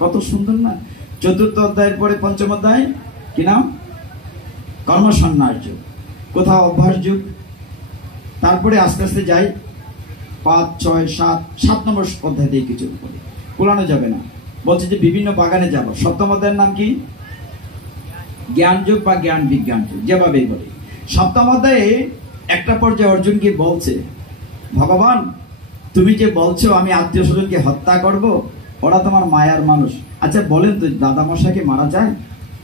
কত সুন্দর না? চতুর্থ অধ্যায়ের পরে পঞ্চম অধ্যায় কি নাম? কর্মসন্ন্যাস যুগ, কোথাও অভ্যাস যুগ। তারপরে আস্তে আস্তে যাই 5, 6, 7 নম্বর অধ্যায় দিয়ে কিছু বলি, কুলানো যাবে না। বলছে যে বিভিন্ন বাগানে যাব। সপ্তম অধ্যায়ের নাম কি? জ্ঞান যুগ বা জ্ঞান বিজ্ঞান যুগ, যেভাবেই বলি। সপ্তম অধ্যায়ে একটা পর্যায়ে অর্জুনকে বলছে, ভগবান তুমি যে বলছো আমি আত্মীয় স্বজনকে হত্যা করব, ওরা তোমার মায়ার মানুষ। আচ্ছা বলেন তো, দাদা মশাইকে মারা যায়?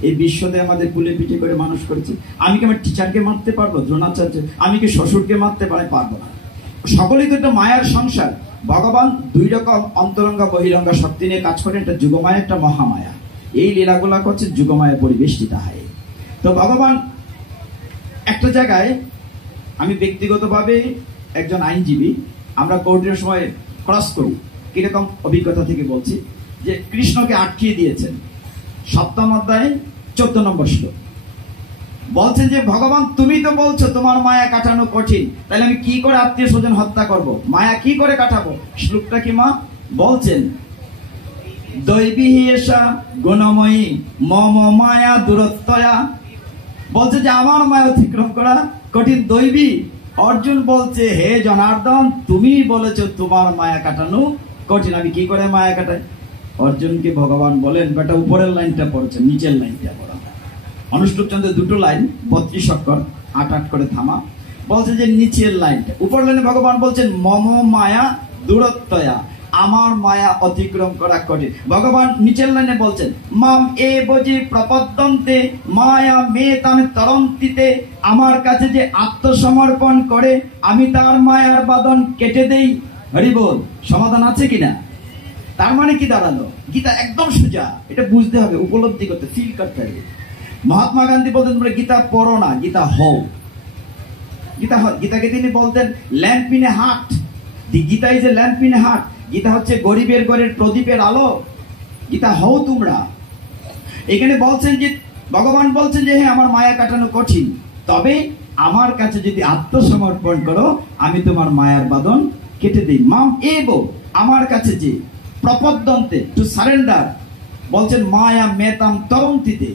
এই বিশ্বতে আমাদের কুলে পিঠে করে মানুষ করেছে। আমি কি আমার টিচারকে মারতে পারবো? দ্রোণাচার্য। আমি কি শ্বশুরকে মারতে পারবো না? সকলেই তো একটা মায়ার সংসার। ভগবান দুই রকম অন্তরঙ্গা বহিরঙ্গা শক্তি নিয়ে কাজ করেন, একটা যুগমায়া, একটা মহামায়া। এই লীলাগুলা করছে যুগমায়া পরিবেষ্টিত হয়। তো ভগবান একটা জায়গায়, আমি ব্যক্তিগতভাবে একজন আইনজীবী, আমরা কোর্টের সময় ক্রস করি, কিরকম অভিজ্ঞতা থেকে বলছি, যে কৃষ্ণকে আটকিয়ে দিয়েছেন। সপ্তম অধ্যায় 14 নম্বর শ্লোক বলছেন যে ভগবান তুমি তো বলছো তোমার মায়া কাটানো কঠিন, তাহলে আমি কি করে আত্মীয় স্বজন হত্যা করব? মায়া কি করে কাটাবো? শ্লোকটা কি মা বলছেন? দৈবী এসা গুণময়ী মম মায়া দূরত্বয়া। বলছে যে আমার মায়া অতিক্রম করা কঠিন। দৈবী অর্জুন বলছে, হে জনার্দন তুমি বলেছো তোমার মায়া কাটানো কঠিন, আমি কি করে মায়া কাটাই? অর্জুনকে ভগবান বলেন, বেটা উপরের লাইনটা পড়ছে, নিচের লাইনটা পড়া। অনুষ্ঠুপ চন্দ্রের 2টো লাইন 32 অক্ষর, 8 করে থামা। বলছে যে নিচের লাইনটা, উপর লাইনে ভগবান বলছেন মম মায়া দূরত্বয়া, আমার মায়া অতিক্রম করা কঠিন। ভগবান নিচের লাইনে বলছেন মাম এ বজি প্রপদ্যন্তে মায়া মে তাম তরন্তিতে, আমার কাছে যে আত্মসমর্পণ করে আমি তার মায়ার বাঁধন কেটে দেই। হরি বল। সমাধান আছে কিনা? তার মানে কি দাঁড়ালো? গীতা একদম সোজা, এটা বুঝতে হবে, উপলব্ধি করতে, ফিল করতে হবে। মহাত্মা গান্ধী বলতেন তোমরা গীতা পড়ো না, গীতা হও। গীতাকে তিনি বলতেন lamp in a heart. The Gita is a lamp in a heart. Gita হচ্ছে গরিবের ঘরের প্রদীপের আলো। গীতা হও তোমরা। এখানে বলছেন যে ভগবান বলছেন যে হ্যাঁ আমার মায়া কাটানো কঠিন, তবে আমার কাছে যদি আত্মসমর্পণ করো আমি তোমার মায়ার বাঁধন কেটে দিই। মাম এব, আমার কাছে যে প্রপদ্যন্তে, টু সারেন্ডার, বলছেন মায়া মেতাম তরন্তিতে।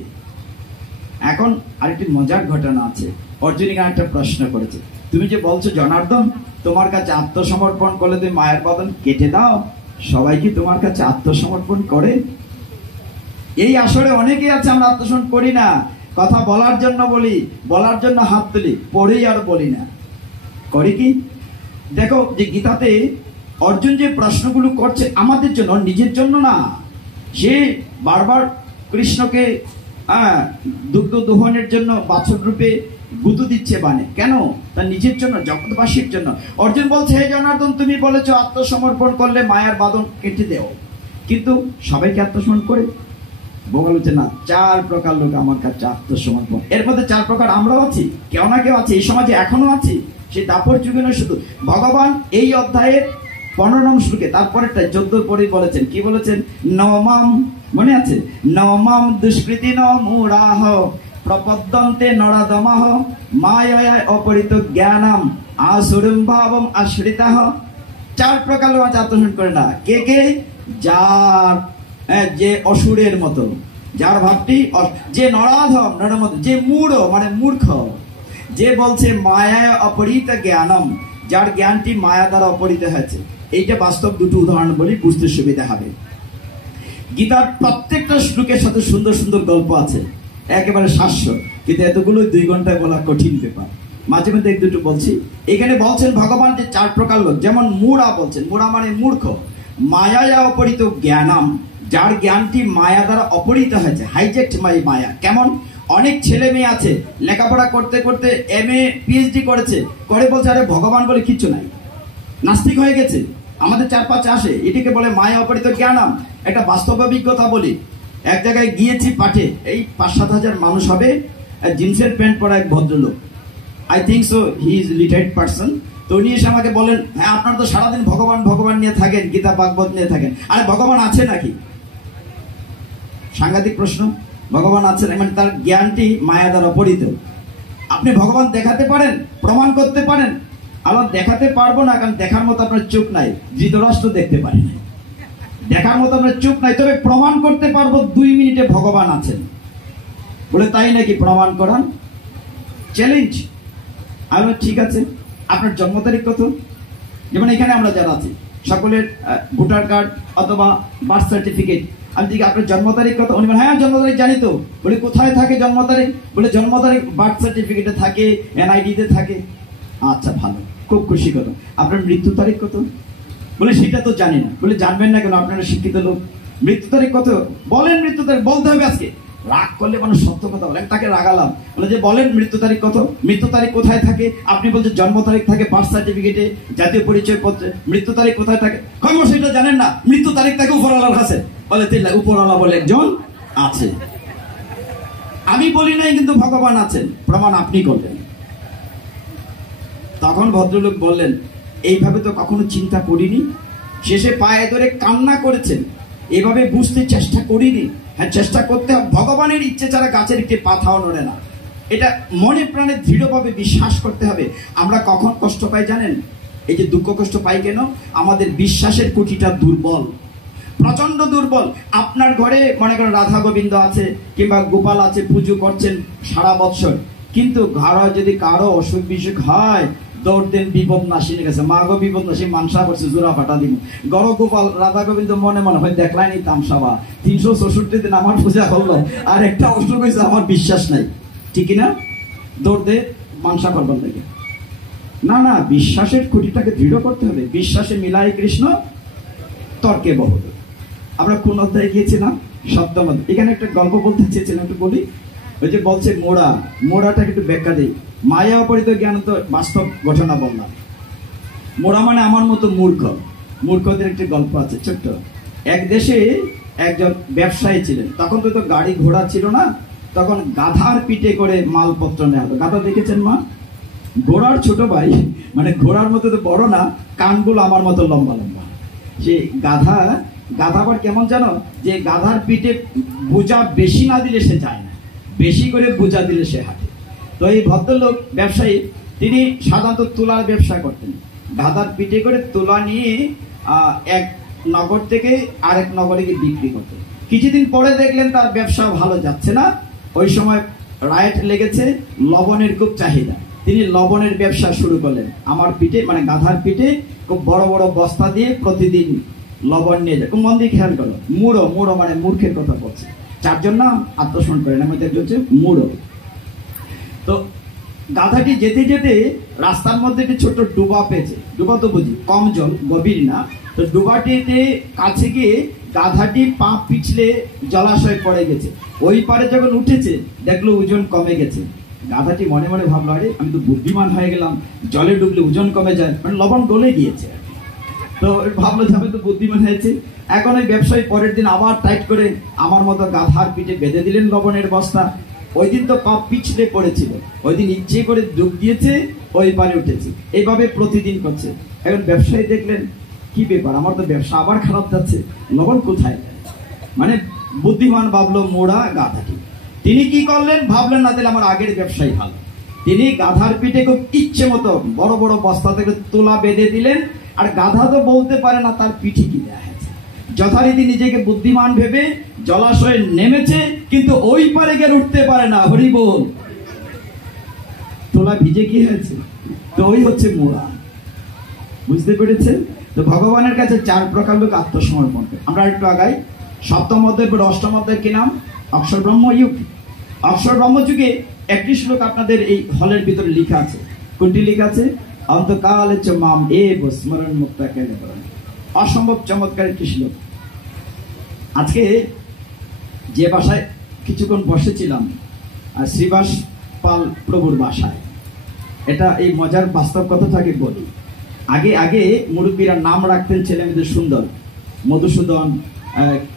এখন আরেকটি মজার ঘটনা আছে। অর্জুন এখানে একটা প্রশ্ন করেছে, তুমি যে বলছো জনার্দন তোমার কাছে আত্মসমর্পণ করলে তুমি মায়ের বাঁধন কেটে দাও, সবাই কি তোমার কাছে আত্মসমর্পণ করে? এই আসরে অনেকেই আছে আমরা আত্মসমর্পণ করি না, কথা বলার জন্য বলি, বলার জন্য হাত তুলি, পড়েই আর বলি না। করি কি? দেখো যে গীতাতে অর্জুন যে প্রশ্নগুলো করছে আমাদের জন্য, নিজের জন্য না। সে বারবার কৃষ্ণকে দুগ্ধ দোহনের জন্য বাছর রূপে গুঁতো দিচ্ছে বানে, কেন? তার নিজের জন্য, জগৎবাসীর জন্য। অর্জুন বলছে হে জনার্দন তুমি বলেছো আত্মসমর্পণ করলে মায়ার বাঁধন কেটে দেও, কিন্তু সবাইকে আত্মসমর্পণ করে? বলছে না, 4 প্রকার লোক আমার কাছে আত্মসমর্পণ। এর মধ্যে 4 প্রকার আমরাও আছি, কেউ না কেউ আছে, এই সমাজে এখনো আছি। সেই দাপর যুগে নয় শুধু। ভগবান এই অধ্যায়ের 15 নম্বর শ্লোকে তারপরেরটা 14 পরেই বলেছেন, কি বলেছেন? নমাম, মনে আছে? নমাম দুষ্কৃতি ন মূঢ়াহ প্রপদ্যন্তে নরাদমাহ মায়ায় অপরিত জ্ঞানম আসুরম ভাবম আশ্রিতাহ। 4 প্রকার লোক আত্মসমর্পণ করে না। কে কে? যার যে অসুরের মতো, যার ভাবটি, যে নরাধম, যে মূঢ় মানে মূর্খ, যে বলছে মায়ায় অপরিত জ্ঞানম, যার জ্ঞানটি মায়া দ্বারা অপরিত হয়েছে। এইটা বাস্তব 2টো উদাহরণ বলি, বুঝতে সুবিধা হবে। গীতার প্রত্যেকটা শ্লোকের সাথে সুন্দর সুন্দর গল্প আছে, একেবারে শাশ্বত, কিন্তু এতগুলো 2 ঘন্টায় বলা কঠিন ব্যাপার। মাঝে মধ্যে 1-2টো বলছি। এখানে বলছেন ভগবান যে 4 প্রকার লোক, যেমন মূঢ়া বলছেন, মূঢ়া মানে মূর্খ। মায়া অপরিত জ্ঞানম, যার জ্ঞানটি মায়া দ্বারা অপরিত হয়েছে, হাইজেক্ট মাই মায়া। কেমন? অনেক ছেলে মেয়ে আছে লেখাপড়া করতে করতে MA PhD করেছে, করে বলছে আরে ভগবান বলে কিচ্ছু নাই, নাস্তিক হয়ে গেছে। আমাদের 4-5 আসে, এটিকে বলে মায়া অপরিত জ্ঞানম। একটা বাস্তব অভিজ্ঞতা বলি। এক জায়গায় গিয়েছি পাঠে, এই 5-7 হাজার মানুষ হবে, জিন্সের প্যান্ট পরা এক ভদ্রলোক, I think so he is literate person. তো উনি এসে আমাকে বলেন, হ্যাঁ আপনারা তো সারাদিন ভগবান ভগবান নিয়ে থাকেন, গীতা ভাগবত নিয়ে থাকেন, আরে ভগবান আছে নাকি? সাংঘাতিক প্রশ্ন। ভগবান আছে মানে তার জ্ঞানটি মায়া দ্বারা অপরিত। আপনি ভগবান দেখাতে পারেন, প্রমাণ করতে পারেন? আবার দেখাতে পারবো না, কারণ দেখার মতো আপনার চোখ নাই। ধৃতরাষ্ট্র দেখতে পারে না, দেখার মতো আমরা চুপ নাই, তবে প্রমাণ করতে পারবো 2 মিনিটে ভগবান আছেন। বলে তাই নাকি, প্রমাণ করান, চ্যালেঞ্জ। আমি ঠিক আছে, আপনার জন্ম তারিখ কত? যেমন এখানে আমরা যারা আছি সকলের ভোটার কার্ড অথবা বার্থ সার্টিফিকেট, আমি দেখি আপনার জন্ম তারিখ কত? উনি বলেন হ্যাঁ জন্ম তারিখ জানি তো। বলে কোথায় থাকে জন্ম তারিখ? বলে জন্ম তারিখ বার্থ সার্টিফিকেটে থাকে, এনআইডিতে থাকে। আচ্ছা ভালো, খুব খুশি কথা। আপনার মৃত্যু তারিখ কত? বলে সেটা তো জানি না। বলে জানবেন না কেন, আপনারা শিক্ষিত লোক। মৃত্যু তারিখ কত? বলেন মৃত্যু তারিখ বলতে হবে আজকে। রাগ করলে মানুষ সত্য কথা বলে, তাকে রাগালাম। বলে যে বলেন মৃত্যু তারিখ কত? মৃত্যু তারিখ কোথায় থাকে? আপনি বলছেন জন্ম তারিখ থাকে বার্থ সার্টিফিকেটে, জাতীয় পরিচয় পত্রে। মৃত্যু তারিখ কোথায় থাকে? কর্ম সেটা জানেন না, মৃত্যু তারিখ থাকে উপরওয়ালার কাছে। বলে উপরওয়ালা বলে একজন আছে। আমি বলি নাই কিন্তু ভগবান আছেন, প্রমাণ আপনি করলেন। তখন ভদ্রলোক বললেন এইভাবে তো কখনো চিন্তা করিনি। শেষে পায়ে ধরে কান্না করেছেন, এভাবে বুঝতে চেষ্টা করিনি। হ্যাঁ, চেষ্টা করতে হবে, ভগবানের ইচ্ছে ছাড়া গাছের একটি পাতাও নড়ে না। এটা মনে প্রাণে দৃঢ়ভাবে বিশ্বাস করতে হবে। আমরা কখন কষ্ট পাই জানেন? এই যে দুঃখ কষ্ট পাই কেন? আমাদের বিশ্বাসের কুটিটা দুর্বল, প্রচন্ড দুর্বল। আপনার ঘরে মনে করেন রাধা গোবিন্দ আছে কিংবা গোপাল আছে, পুজো করছেন সারা বৎসর, কিন্তু ঘরে যদি কারো অসুখ বিসুখ হয়, দৌড় দেন বিপদ নাশিনী গেছে, মা গো বিপদ নাশী মানসা করছে, জোড়া ফাটা দিব। গড় গোপাল রাধা গোবিন্দ মনে মনে হয় দেখলাই নি তামসাবা, 364 দিন আমার পূজা করলো, আর একটা অসুখ হয়েছে, আমার বিশ্বাস নাই, ঠিক না? দৌড় দে মানসা করবার লাগে। না না, বিশ্বাসের খুঁটিটাকে দৃঢ় করতে হবে। বিশ্বাসে মিলাই কৃষ্ণ, তর্কে বহু। আমরা কোন অধ্যায়ে গিয়েছিলাম? সপ্তম অধ্যায়। এখানে একটা গল্প বলতে চেয়েছিলাম, একটু বলি। ওই যে বলছে মোড়াটা একটু ব্যাখ্যা দিই। মায়া অপরিত জ্ঞান তো বাস্তব ঘটনা বললাম। মোড়া মানে আমার মতো মূর্খদের একটি গল্প আছে ছোট্ট। এক দেশে একজন ব্যবসায়ী ছিলেন। তখন তো গাড়ি ঘোড়া ছিল না, তখন গাধার পিঠে করে মালপত্র নেওয়া হতো। গাধা দেখেছেন মা? ঘোড়ার ছোট ভাই, মানে ঘোড়ার মতো তো বড় না, কানগুলো আমার মতো লম্বা লম্বা। সে গাধা আবার কেমন জানো? যে গাধার পিঠে বোঝা বেশি না দিলে সে যায় না, বেশি করে বোঝা দিলে সে হাঁটে। তো এই ভদ্রলোক ব্যবসায়ী, তিনি সাধারণত তুলার ব্যবসা করতেন। গাধার পিঠে করে তুলা নিয়ে এক নগর থেকে আরেক নগরে গিয়ে বিক্রি করতেন। কিছুদিন পরে দেখলেন তার ব্যবসা ভালো যাচ্ছে না। ওই সময় রাইট লেগেছে, লবণের খুব চাহিদা। তিনি লবণের ব্যবসা শুরু করলেন। আমার পিঠে মানে গাধার পিঠে খুব বড় বড় বস্তা দিয়ে প্রতিদিন লবণ নিয়ে যায়। খুব মন দিয়ে খেয়াল করো, মুড়ো মানে মূর্খের কথা বলছে। 4 জন না আত্মসমর্পণ করেন, আমাদের হচ্ছে মুড়ো। তো গাধাটি যেতে যেতে রাস্তার মধ্যে একটি ছোট্ট ডুবা পেয়েছে। ডুবা তো বুঝি, কম জল, গভীর না। তো ডুবাটিতে কাছে গিয়ে গাধাটি পা পিছলে জলাশয় পড়ে গেছে। ওই পারে যখন উঠেছে দেখলো ওজন কমে গেছে। গাধাটি মনে মনে ভাবলো, আরে আমি তো বুদ্ধিমান হয়ে গেলাম, জলে ডুবলে ওজন কমে যায়, মানে লবণ গলে গিয়েছে। তো ভাবলো যে আমি তো বুদ্ধিমান হয়েছে। এখন ওই ব্যবসায়ী পরের দিন আবার টাইট করে আমার মতো গাধার পিঠে বেঁধে দিলেন লবণের বস্তা। ওই দিন তো পা পিছলে পড়েছিল, ওই দিন ইচ্ছে করে ডুব দিয়েছে, ওই পারে উঠেছে। এইভাবে প্রতিদিন করছে। এখন ব্যবসায়ী দেখলেন কি ব্যাপার, আমার তো ব্যবসা আবার খারাপ যাচ্ছে, লবণ কোথায়? মানে বুদ্ধিমান ভাবলো মোড়া গাধাটি। তিনি কি করলেন? ভাবলেন না তাহলে আমার আগের ব্যবসায়ী ভালো। তিনি গাধার পিঠে খুব ইচ্ছে মতো বড় বড় বস্তা থেকে তুলা বেঁধে দিলেন। আর গাধা তো বলতে পারে না তার পিঠে কি দেয়া হয়েছে। যথারীতি নিজেকে বুদ্ধিমান ভেবে জলাশয়ে নেমেছে, কিন্তু ওই পারে গিয়ে উঠতে পারে না। হরি বল। তোলা ভিজে কি হয়েছে? তো ওই হচ্ছে মোড়া। বুঝতে পেরেছেন? তো ভগবানের কাছে 4 প্রকার লোক আত্মসমর্পণ করে। আমরা একটু আগাই। সপ্তম অধ্যায়ের পর অষ্টম অধ্যায় কি নাম? অক্ষর ব্রহ্ম যুগ। অক্ষর ব্রহ্ম যুগে একটি শ্লোক আপনাদের এই হলের ভিতরে লেখা আছে। কোনটি লেখা আছে? অন্তকালে চ মাম এব স্মরণ মুক্তা কেন করেন। অসম্ভব চমৎকার একটি শ্লোক। আজকে যে বাসায় কিছুক্ষণ বসেছিলাম, শ্রীবাস পাল প্রভুর বাসায়, এটা এই মজার বাস্তব কথাটাকে বলি। আগে মুরব্বীরা নাম রাখতেন ছেলে মেয়েদের সুন্দর, মধুসূদন,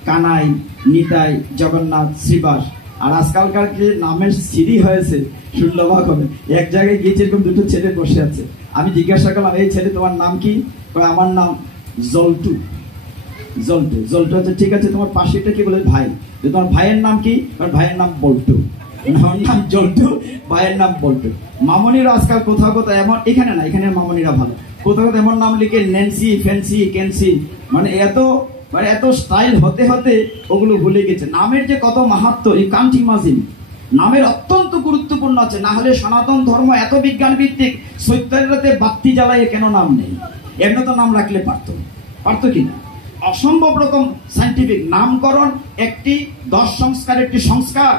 কানাই, নিতাই, জগন্নাথ, শ্রীবাস। আর আজকালকার যে নামের সিঁড়ি হয়েছে শুনলে অবাক হবে। এক জায়গায় গিয়েছে, এরকম 2টো ছেলে বসে আছে। আমি জিজ্ঞাসা করলাম, এই ছেলে তোমার নাম কি? আমার নাম জল্টু। জল্টু হচ্ছে ঠিক আছে, তোমার পাশেটা কি? বলে ভাই। তোমার ভাইয়ের নাম কি? আমার ভাইয়ের নাম বল্টু। আমার নাম জল্টু, ভাইয়ের নাম বল্টু। মামনিরা আজকাল কোথাও এমন, এখানে না, এখানে মামনিরা ভালো, কোথাও এমন নাম লিখে ন্যান্সি, ফ্যান্সি, ক্যান্সি, মানে এত মানে এত স্টাইল হতে হতে ওগুলো ভুলে গেছে। নামের যে কত মাহাত্ম্য, ইউ কান্ট ইমাজিন। নামের অত্যন্ত গুরুত্বপূর্ণ আছে, না হলে সনাতন ধর্ম এত বিজ্ঞান ভিত্তিক, সত্যরাতে বাতি জ্বালায় কেন নাম নেই? এমনি তো নাম রাখলে পারতো কিনা? অসম্ভব রকম সাইন্টিফিক। নামকরণ একটি 10 সংস্কার, একটি সংস্কার।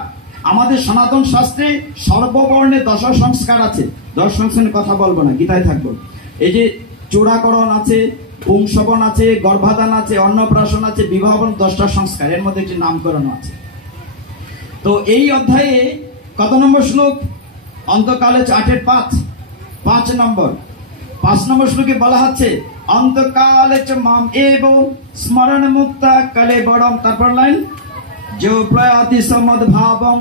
আমাদের সনাতন শাস্ত্রে সর্ববর্ণে 10 সংস্কার আছে। 10 সংস্কারের কথা বলবো না, গীতায় থাকবো। এই যে চূড়াকরণ আছে, পুংসবন আছে, গর্ভাধান আছে, অন্নপ্রাশন আছে, বিবাহবন, 10টা সংস্কার, এর মধ্যে একটি নামকরণ আছে। তো এই অধ্যায়ে কত নম্বর শ্লোক? অন্তকালে 8-এর 5 নম্বর। 5 নম্বর শ্লোকে বলা হচ্ছে অন্তকালে চ মাম এব স্মরণ মুক্তা কালে বড়ম। তারপর লাইন যে প্রয়াতি সমদ ভাবম।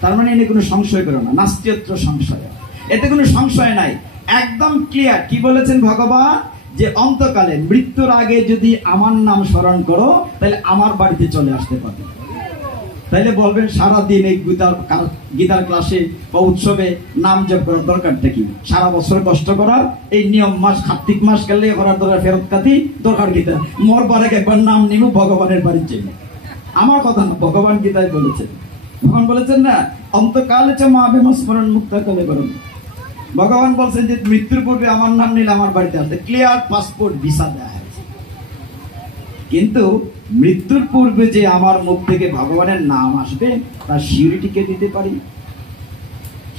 তার মানে এনে কোনো সংশয় করো না, নাস্তিত্ব সংশয়, এতে কোনো সংশয় নাই, একদম ক্লিয়ার। কি বলেছেন ভগবান? যে অন্তকালে, মৃত্যুর আগে যদি আমার নাম স্মরণ করো তাহলে আমার বাড়িতে চলে আসতে পারবে। তাইলে বলবেন সারাদিন এই গীতার ক্লাসে বা উৎসবে নাম জপ করার দরকারটা কি? সারা বছর কষ্ট করার এই নিয়ম মাস, কার্তিক মাস গেলে করার দরকার, ফেরত কাতি দরকার গীতা মরবার আগে একবার নাম নিব ভগবানের বাড়ির জন্য। আমার কথা না, ভগবান গীতায় বলেছেন। ভগবান বলেছেন না অন্তকালে চ মা বেম স্মরণ মুক্তা কালে বরং। ভগবান বলছেন যে মৃত্যুর পূর্বে আমার নাম নিলে আমার বাড়িতে আসতে, ক্লিয়ার পাসপোর্ট ভিসা দেওয়া হয়েছে। কিন্তু মৃত্যুর পূর্বে যে আমার মুখ থেকে ভগবানের নাম আসবে তার সিউরিটিকে দিতে পারি,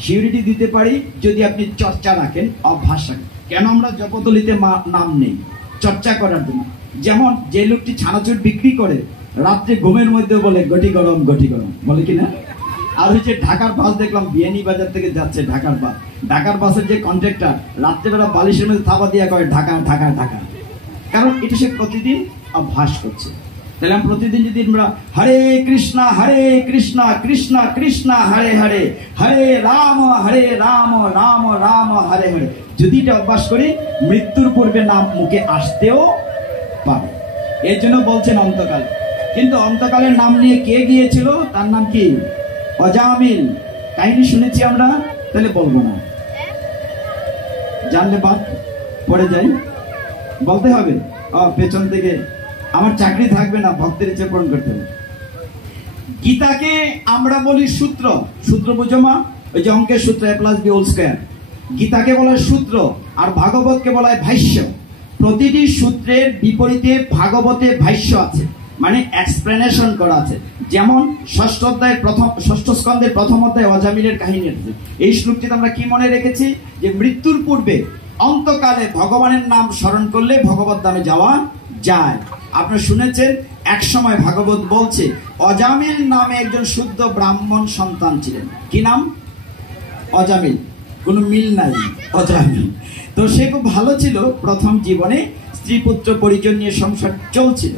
সিউরিটি দিতে পারি যদি আপনি চর্চা রাখেন, অভ্যাস রাখেন। কেন আমরা জপতলিতে নাম নেই? চর্চা করার জন্য। যেমন যে লোকটি ছানাচুর বিক্রি করে রাত্রে ঘুমের মধ্যে বলে গটি গরম গটি গরম, বলে কিনা? আর হচ্ছে ঢাকার বাস দেখলাম বিয়ানী বাজার থেকে যাচ্ছে ঢাকার বাস, ঢাকার বাসের যে কন্ট্রাক্টর রাত্রেবেলা বালিশের মধ্যে থাবা দিয়া করে ঢাকা ঢাকা ঢাকা, কারণ এটা সে প্রতিদিন অভ্যাস করছে। তাহলে আমি প্রতিদিন যদি আমরা হরে কৃষ্ণ কৃষ্ণ কৃষ্ণ হরে হরে, হরে রাম রাম রাম হরে হরে, যদি এটা অভ্যাস করি মৃত্যুর পূর্বে নাম মুখে আসতেও পারে। এর জন্য বলছেন অন্তকাল। কিন্তু অন্তকালের নাম নিয়ে কে গিয়েছিল? তার নাম কি? অজামিল। কাহিনী শুনেছি আমরা, তাহলে বলবো না, জানলে বাদ পড়ে যাই, বলতে হবে। পেছন থেকে আমার চাকরি থাকবে না, ভক্তের ইচ্ছে পূরণ করতে হবে। গীতাকে আমরা বলি সূত্র। সূত্র বুঝো মা? ওই যে অঙ্কের সূত্র a+b²। গীতাকে বলা হয় সূত্র, আর ভাগবতকে বলা হয় ভাষ্য। প্রতিটি সূত্রের বিপরীতে ভাগবতে ভাষ্য আছে, মানে এক্সপ্লেনেশন করা আছে। যেমন 6ষ্ঠ স্কন্ধের 1ম অধ্যায় অজামিলের কাহিনী আছে। এই শ্লোকটিতে আমরা কি মনে রেখেছি? যে মৃত্যুর পূর্বে অন্তকালে ভগবানের নাম স্মরণ করলে ভগবত ধামে যাওয়া যায়। আপনারা শুনেছেন এক সময় ভাগবত বলছে অজামিল নামে একজন শুদ্ধ ব্রাহ্মণ সন্তান ছিলেন। কি নাম? অজামিল, কোনো মিল নাই, অজামিল। তো সে খুব ভালো ছিল, প্রথম জীবনে স্ত্রী পুত্র পরিজন নিয়ে সংসার চলছিল।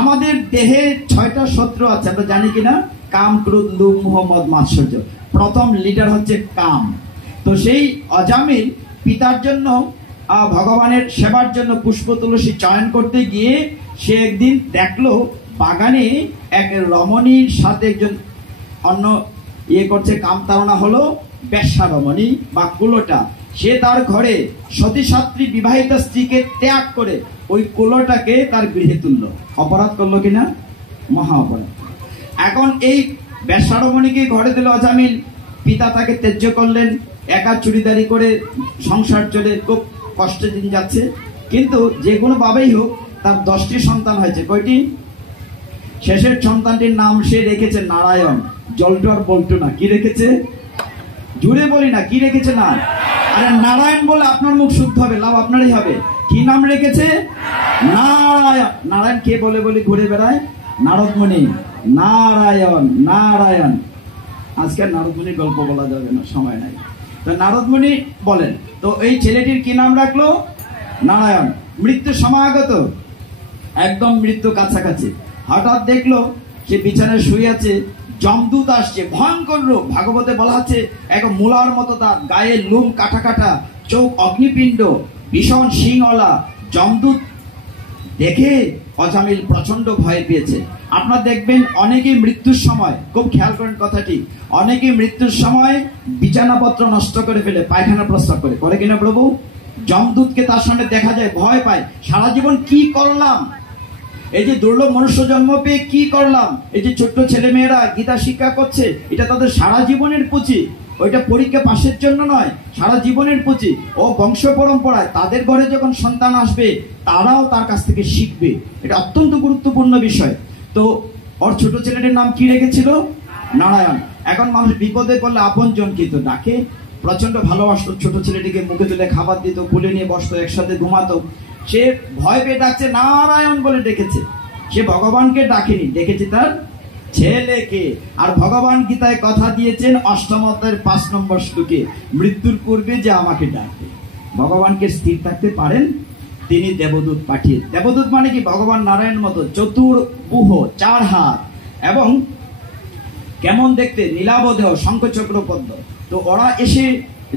আমাদের দেহে 6টা শত্রু আছে, আমরা জানি কিনা? কাম, ক্রোধ, লোভ, মোহ, মদ, মাৎসর্য। প্রথম লিডার হচ্ছে কাম। তো সেই অজামিল পিতার জন্য ভগবানের সেবার জন্য পুষ্প তুলসী চয়ন করতে গিয়ে সে একদিন দেখলো বাগানে এক রমণীর সাথে একজন অন্য করছে, কামতাড়না হলো বেশ্যা রমণী বা কুলোটা। সে তার ঘরে সতীসাত্রী বিবাহিত স্ত্রীকে ত্যাগ করে ওই কুলোটাকে তার গৃহে তুললো। অপরাধ করলো কিনা? মহা অপরাধ। এখন এই বেশ্যা রমণীকে ঘরে দিল অজামিল, পিতা তাকে ত্যায্য করলেন, একা চুরিদারি করে সংসার চলে, খুব কষ্টের দিন যাচ্ছে। কিন্তু যে কোনো বাবাই হোক, তার 10টি সন্তান হয়েছে। কয়টি? শেষের সন্তানটির নাম সে রেখেছে নারায়ণ। জল্টু আর বল্টু না, কি রেখেছে? জুড়ে বলি না, কি রেখেছে? না, আরে নারায়ণ বলে আপনার মুখ শুদ্ধ হবে, লাভ আপনারই হবে। কি নাম রেখেছে? নারায়ণ। নারায়ণ কে বলে বলি ঘুরে বেড়ায়? নারদমণি। নারায়ণ নারায়ণ। আজকে নারদমণির গল্প বলা যাবে না, সময় নাই। তো নারদমণি বলেন, তো এই ছেলেটির কি নাম রাখলো? নারায়ণ। মৃত্যু সমাগত, একদম মৃত্যু কাছাকাছি। হঠাৎ দেখলো সে বিছানায় শুয়ে আছে, যমদূত আসছে, ভয়ঙ্কর রূপ। ভাগবতে বলা আছে এক মূলার মতো দাঁত, গায়ে লোম কাটা কাটা, চোখ অগ্নিপিণ্ড, ভীষণ শিংওয়ালা। যমদূত দেখে অজামিল প্রচন্ড ভয় পেয়েছে। আপনারা দেখবেন অনেকেই মৃত্যুর সময়, খুব খেয়াল করেন কথাটি, অনেকেই মৃত্যুর সময় বিছানাপত্র নষ্ট করে ফেলে, পায়খানা প্রস্রাব করে কিনা প্রভু? যমদূতকে তার সামনে দেখা যায়, ভয় পায়, সারা জীবন কি করলাম, এই যে দুর্লভ মনুষ্য জন্ম পেয়ে কি করলাম, এই যে ছোট্ট ছেলে মেয়েরা গীতা শিক্ষা করছে, এটা তাদের সারা জীবনের পুঁজি, ওইটা পরীক্ষা পাশের জন্য নয়, সারা জীবনের পুঁজি। ও বংশ পরম্পরায় তাদের ঘরে যখন সন্তান আসবে তারাও তার কাছ থেকে শিখবে, এটা অত্যন্ত গুরুত্বপূর্ণ বিষয়। তো ওর ছোট ছেলেটির নাম কি রেখেছিল? নারায়ণ। এখন মানুষ বিপদে পড়লে আপন জনকে তো ডাকে, প্রচন্ড ভালোবাসতো, ছোট ছেলেটিকে মুখে তুলে খাবার দিত, কোলে নিয়ে বসতো, একসাথে ঘুমাতো। সে ভয় পেয়ে ডাকছে, নারায়ণ বলে ডেকেছে, সে ভগবানকে ডাকেনি, ডেকেছে তার ছেলেকে। আর ভগবান গীতায় কথা দিয়েছেন ৮ম অধ্যায়ের ৫ নম্বর শ্লোকে, মৃত্যুর পূর্বে যে আমাকে ডাকবে। ভগবানকে স্থির থাকতে পারেন, তিনি দেবদূত পাঠিয়ে। দেবদূত মানে কি? ভগবান নারায়ণ মতো চতুর্ভুজ, ৪ হাত, এবং কেমন দেখতে, নীলাবদেহ, শঙ্খচক্র পদ্ম। তো ওরা এসে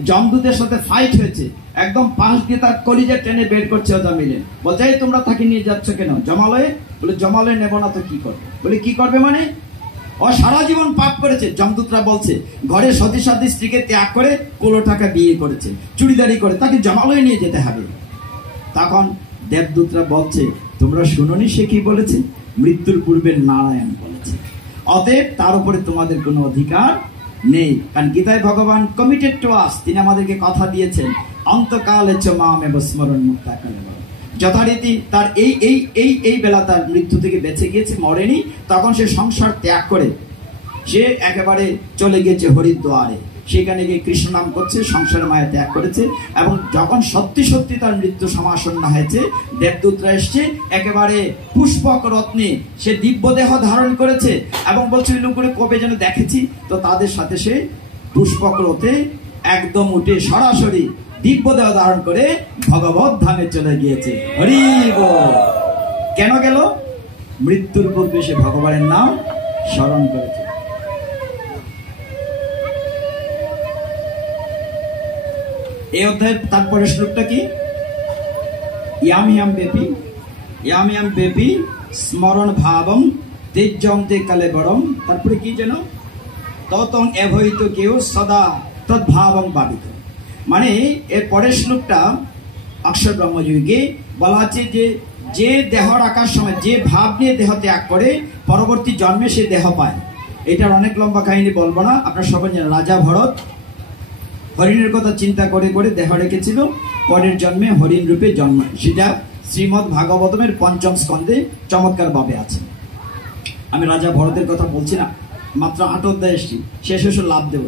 যমদূতের সাথে ফাইট হয়েছে, একদম পাশ দিয়ে তার কলিজা টেনে বের করছে ওটা মিলে, বলছে এই তোমরা তাকে নিয়ে যাচ্ছ কেন জমালয়ে? বলে জমালয়ে নেব না তো কি করবে? বলে কি করবে মানে? ও সারা জীবন পাপ করেছে। যমদূতরা বলছে ঘরে সতী সাথী স্ত্রীকে ত্যাগ করে ১৬ টাকা বিয়ে করেছে, চুড়িদারি করে, তাকে জমালয়ে নিয়ে যেতে হবে। তখন দেবদূতরা বলছে তোমরা শুনোনি সে কি বলেছে? মৃত্যুর পূর্বে নারায়ণ বলেছে, অতএব তার উপরে তোমাদের কোনো অধিকার নেই। কারণ গীতায় ভগবান কমিটেড টু আস, তিনি আমাদেরকে কথা দিয়েছেন অন্তকালে চ মামেব স্মরণ মুক্তাকালে। যথারীতি তার এই এই এই এই বেলা তার মৃত্যু থেকে বেঁচে গিয়েছে, মরেনি। তখন সে সংসার ত্যাগ করে সে একেবারে চলে গিয়েছে হরিদ্বারে, সেখানে গিয়ে কৃষ্ণ নাম করছে, সংসার মায়া ত্যাগ করেছে। এবং যখন সত্যি সত্যি তার মৃত্যু সমাসন্ন হয়েছে, দেবদূতরা এসছে, একেবারে পুষ্পক রত্নে সে দিব্য দেহ ধারণ করেছে, এবং বলছে লোকের কবে যেন দেখেছি। তো তাদের সাথে সে পুষ্পক রথে একদম উঠে সরাসরি দিব্য দেহ ধারণ করে ভগবত ধামে চলে গিয়েছে। হরি বল। কেন গেল? মৃত্যুর পূর্বে সে ভগবানের নাম স্মরণ করেছে। এই অধ্যায়ের তারপরে শ্লোকটা কি? ইয়াম ইয়াম বেপি স্মরণ ভাবম তেজন্তে কালে বরম। তারপরে কি যেন? ততং এভহিত কেউ সদা তদ্ভাবং ভাবিত। মানে এর পরের শ্লোকটা অক্ষর ব্রহ্মযোগে বলা আছে যে যে দেহ রাখার সময় যে ভাব নিয়ে দেহ ত্যাগ করে পরবর্তী জন্মে সে দেহ পায়। এটার অনেক লম্বা কাহিনী বলবো না, আপনার সবাই জানেন। রাজা ভরত হরিণের কথা চিন্তা করে করে দেহ রেখেছিল, পরের জন্মে হরিণ রূপে জন্ম, সেটা শ্রীমদ ভাগবতমের ৫ম স্কন্ধে চমৎকার ভাবে আছে। আমি রাজা ভরতের কথা বলছি না, মাত্র ৮ অধ্যায় এসেছি, শেষ লাভ দেব।